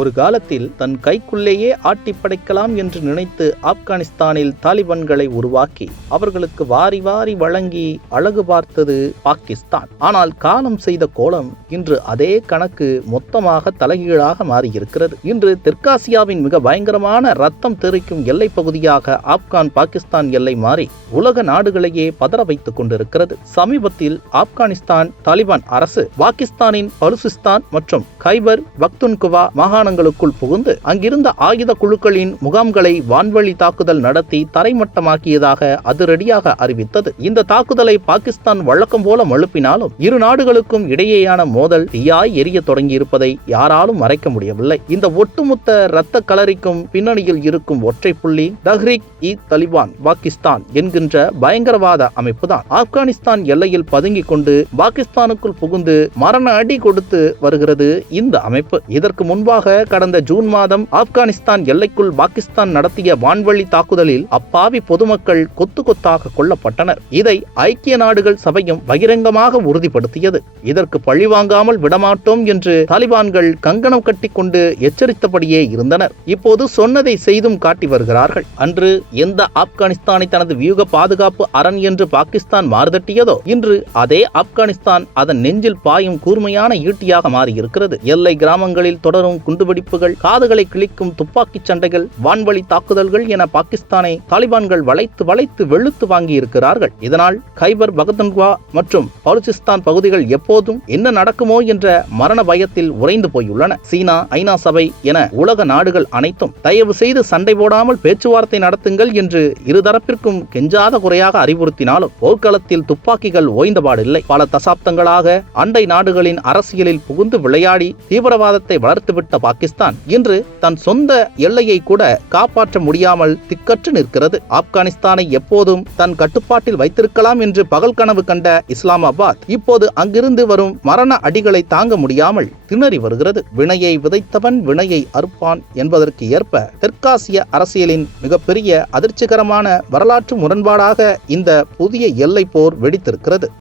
ஒரு காலத்தில் தன் கைக்குள்ளேயே ஆட்டி படைக்கலாம் என்று நினைத்து ஆப்கானிஸ்தானில் தாலிபான்களை உருவாக்கி அவர்களுக்கு வாரி வாரி வழங்கி அழகு பார்த்தது பாகிஸ்தான். ஆனால் காலம் செய்த கோலம் இன்று அதே கணக்கு மொத்தமாக தலைகீழாக மாறியிருக்கிறது. இன்று தெற்காசியாவின் மிக பயங்கரமான ரத்தம் தெறிக்கும் எல்லை பகுதியாக ஆப்கான் பாகிஸ்தான் எல்லை மாறி உலக நாடுகளையே பதற வைத்துக் கொண்டிருக்கிறது. சமீபத்தில் ஆப்கானிஸ்தான் தாலிபான் அரசு பாகிஸ்தானின் பலுசிஸ்தான் மற்றும் கைபர் பக்துன்குவா மாகாணங்களுக்குள் புகுந்து அங்கிருந்த ஆயுத குழுக்களின் முகாம்களை வான்வழி தாக்குதல் நடத்தி தரைமட்டமாக்கியதாக அதிரடியாக அறிவித்தது. இந்த தாக்குதலை பாகிஸ்தான் வழக்கம் போல மழுப்பினாலும் இரு நாடுகளுக்கும் இடையேயான மோதல் தீயாய் எரிய தொடங்கியிருப்பதை யாராலும் மறைக்க முடியவில்லை. இந்த ஒட்டுமொத்த இரத்த களரிக்கும் பின்னணியில் இருக்கும் ஒற்றை புள்ளி தஹ்ரீக் இ தாலிபான் பாகிஸ்தான் என்கின்ற பயங்கரவாத அமைப்புதான். ஆப்கானிஸ்தான் எல்லையில் பதுங்கிக் கொண்டு பாகிஸ்தானுக்குள் புகுந்து மரண அடி கொடுத்து வருகிறது இந்த அமைப்பு. இதற்கு முன்பாக கடந்த ஜூன் மாதம் ஆப்கானிஸ்தான் எல்லைக்குள் பாகிஸ்தான் நடத்திய வான்வழி தாக்குதலில் அப்பாவி பொதுமக்கள் கொத்து கொத்தாக கொல்லப்பட்டனர். இதை ஐக்கிய நாடுகள் சபையும் பகிரங்கமாக உறுதிப்படுத்தியது. இதற்கு பழிவாங்காமல் விடமாட்டோம் என்று தாலிபான்கள் கங்கணம் கட்டி கொண்டு எச்சரித்தபடியே இருந்தனர். இப்போது சொன்னதை செய்தும் காட்டி வருகிறார்கள். அன்று எந்த ஆப்கானிஸ்தானை தனது வியூக பாதுகாப்பு அரண் என்று பாகிஸ்தான் மாறுதட்டியதோ இன்று அதே ஆப்கானிஸ்தான் அதன் நெஞ்சில் பாயும் கூர்மையான ஈட்டியாக மாறியிருக்கிறது. எல்லை கிராமங்களில் தொடரும் குண்டுவெடிப்புகள், காதுகளை கிழிக்கும் துப்பாக்கிச் சண்டைகள், வான்வழி தாக்குதல்கள் என பாகிஸ்தானை தாலிபான்கள் வளைத்து வளைத்து வெளுத்து வாங்கி இருக்கிறார்கள். இதனால் கைபர் பக்துன்குவா மற்றும் பலுசிஸ்தான் பகுதிகள் எப்போதும் என்ன நடக்குமோ என்ற மரண பயத்தில் உறைந்து போயுள்ளன. சீனா, ஐநா சபை என உலக நாடுகள் அனைத்தும் தயவு செய்து சண்டை போடாமல் பேச்சுவார்த்தை நடத்துங்கள் என்று இருதரப்பிற்கும் கெஞ்சாத குறையாக அறிவுறுத்தினாலும் போர்க்களத்தில் துப்பாக்கிகள் ஓய்ந்தபாடில்லை. பல தசாப்தங்களாக அண்டை நாடுகளின் அரசியலில் புகுந்து விளையாடி தீவிரவாதத்தை வளர்த்துவிட்ட பாகிஸ்தான் இன்று தன் சொந்த எல்லையை கூட காப்பாற்ற முடியாமல் திக்கற்று நிற்கிறது. ஆப்கானிஸ்தானை எப்போதும் தன் கட்டுப்பாட்டில் வைத்திருக்கலாம் என்று பகல் கனவு கண்ட இஸ்லாமாபாத் இப்போது அங்கிருந்து வரும் மரண அடிகளை தாங்க முடியாமல் திணறி வருகிறது. வினையை விதைத்தவன் வினையை அறுப்பான் என்பதற்கு ஏற்ப தெற்காசிய அரசியலின் மிகப்பெரிய அதிர்ச்சிகரமான வரலாற்று முரண்பாடாக இந்த புதிய எல்லை போர் வெடித்திருக்கிறது.